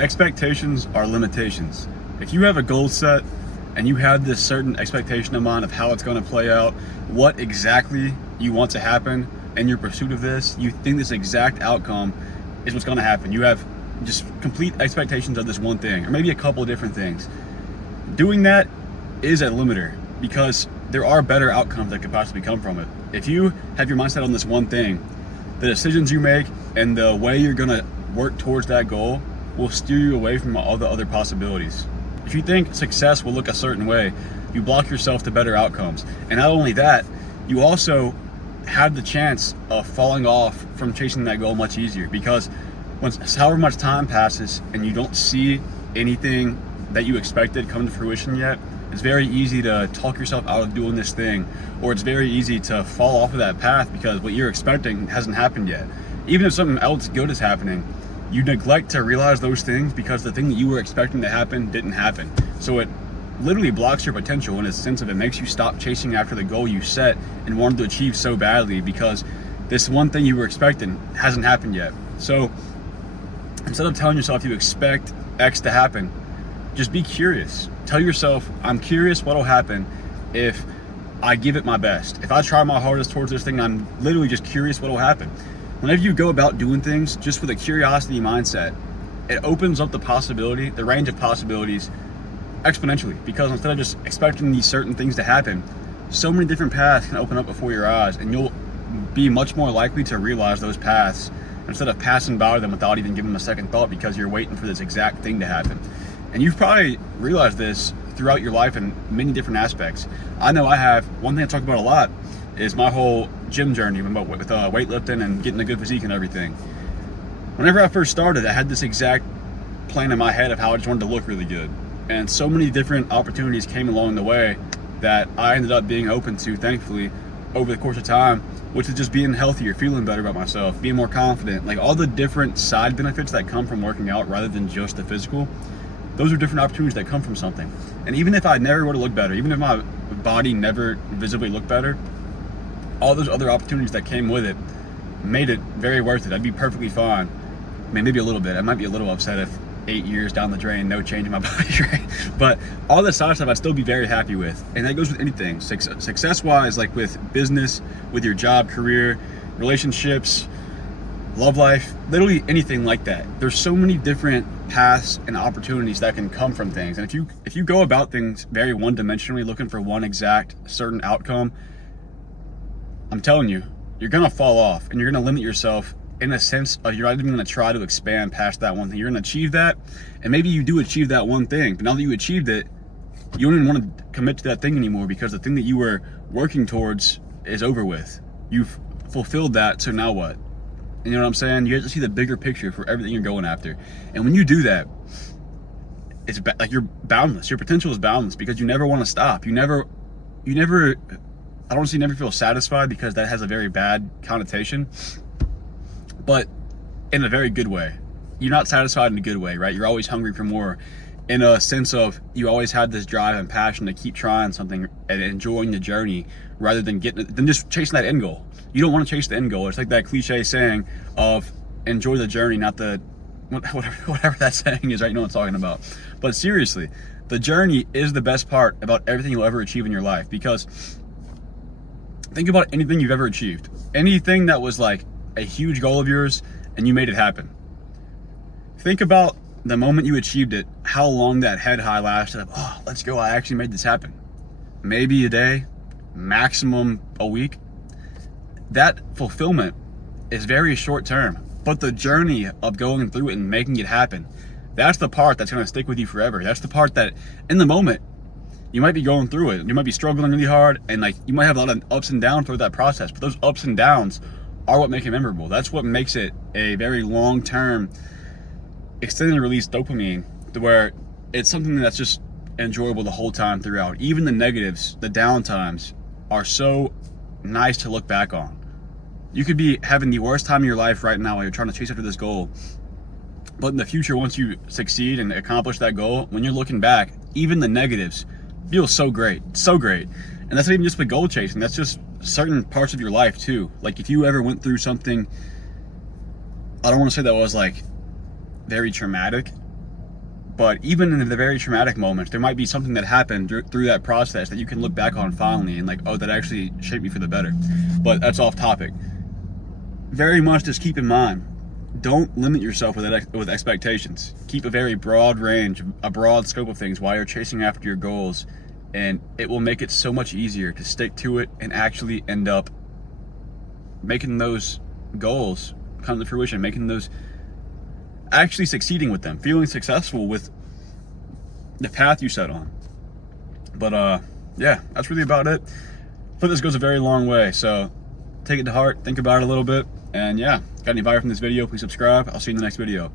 Expectations are limitations. If you have a goal set and you have this certain expectation in mind of how it's going to play out, what exactly you want to happen in your pursuit of this, you think this exact outcome is what's going to happen. You have just complete expectations of this one thing, or maybe a couple of different things. Doing that is a limiter because there are better outcomes that could possibly come from it. If you have your mindset on this one thing, the decisions you make and the way you're going to work towards that goal will steer you away from all the other possibilities. If you think success will look a certain way, you block yourself to better outcomes. And not only that, you also have the chance of falling off from chasing that goal much easier, because once however much time passes and you don't see anything that you expected come to fruition yet, it's very easy to talk yourself out of doing this thing, or it's very easy to fall off of that path because what you're expecting hasn't happened yet. Even if something else good is happening, you neglect to realize those things because the thing that you were expecting to happen didn't happen. So it literally blocks your potential in a sense of it makes you stop chasing after the goal you set and wanted to achieve so badly because this one thing you were expecting hasn't happened yet. So instead of telling yourself you expect X to happen, just be curious. Tell yourself, I'm curious what'll happen if I give it my best. If I try my hardest towards this thing, I'm literally just curious what'll happen. Whenever you go about doing things just with a curiosity mindset, it opens up the possibility, the range of possibilities exponentially, because instead of just expecting these certain things to happen, so many different paths can open up before your eyes, and you'll be much more likely to realize those paths instead of passing by them without even giving them a second thought because you're waiting for this exact thing to happen. And you've probably realized this throughout your life in many different aspects. I know I have. One thing I talk about a lot is my whole gym journey with weightlifting and getting a good physique and everything. Whenever I first started, I had this exact plan in my head of how I just wanted to look really good. And so many different opportunities came along the way that I ended up being open to, thankfully, over the course of time, which is just being healthier, feeling better about myself, being more confident, like all the different side benefits that come from working out rather than just the physical. Those are different opportunities that come from something. And even if I never were to look better, even if my body never visibly looked better, all those other opportunities that came with it made it very worth it. I'd be perfectly fine. I mean, maybe a little bit. I might be a little upset if 8 years down the drain, no change in my body, right? But all the side stuff I'd still be very happy with. And that goes with anything. Success-wise, like with business, with your job, career, relationships, love life, literally anything like that. There's so many different paths and opportunities that can come from things. And if you go about things very one-dimensionally, looking for one exact certain outcome, I'm telling you, you're gonna fall off and you're gonna limit yourself in a sense of you're not even gonna try to expand past that one thing. You're gonna achieve that, and maybe you do achieve that one thing, but now that you achieved it, you don't even want to commit to that thing anymore because the thing that you were working towards is over with. You've fulfilled that, so now what? You know what I'm saying? You have to see the bigger picture for everything you're going after. And when you do that, it's like you're boundless. Your potential is boundless because you never want to stop. You never, I don't say never feel satisfied because that has a very bad connotation, but in a very good way. You're not satisfied in a good way, right? You're always hungry for more in a sense of you always had this drive and passion to keep trying something and enjoying the journey rather than just chasing that end goal. You don't want to chase the end goal. It's like that cliche saying of enjoy the journey, not the whatever that saying is, right? You know what I'm talking about. But seriously, the journey is the best part about everything you'll ever achieve in your life, because think about anything you've ever achieved. Anything that was like a huge goal of yours and you made it happen. Think about the moment you achieved it, how long that head high lasted of, oh, let's go, I actually made this happen. Maybe a day, maximum a week. That fulfillment is very short term, but the journey of going through it and making it happen, that's the part that's going to stick with you forever. That's the part that in the moment you might be going through it, you might be struggling really hard, and like you might have a lot of ups and downs through that process, but those ups and downs are what make it memorable. That's what makes it a very long-term extended release dopamine, to where it's something that's just enjoyable the whole time throughout. Even the negatives, the downtimes, are so nice to look back on. You could be having the worst time of your life right now while you're trying to chase after this goal, but in the future, once you succeed and accomplish that goal, when you're looking back, even the negatives feel so great, so great. And that's not even just with goal chasing, that's just certain parts of your life too. Like if you ever went through something, I don't want to say that was like very traumatic, But even in the very traumatic moments, there might be something that happened through that process that you can look back on fondly and like, oh, that actually shaped me for the better. But that's off topic. Very much just keep in mind, don't limit yourself with expectations. Keep a very broad range, a broad scope of things while you're chasing after your goals, and it will make it so much easier to stick to it and actually end up making those goals come to fruition, making those, actually succeeding with them, feeling successful with the path you set on. But yeah, that's really about it. But this goes a very long way, so take it to heart, think about it a little bit, and yeah, got any value from this video, please subscribe. I'll see you in the next video.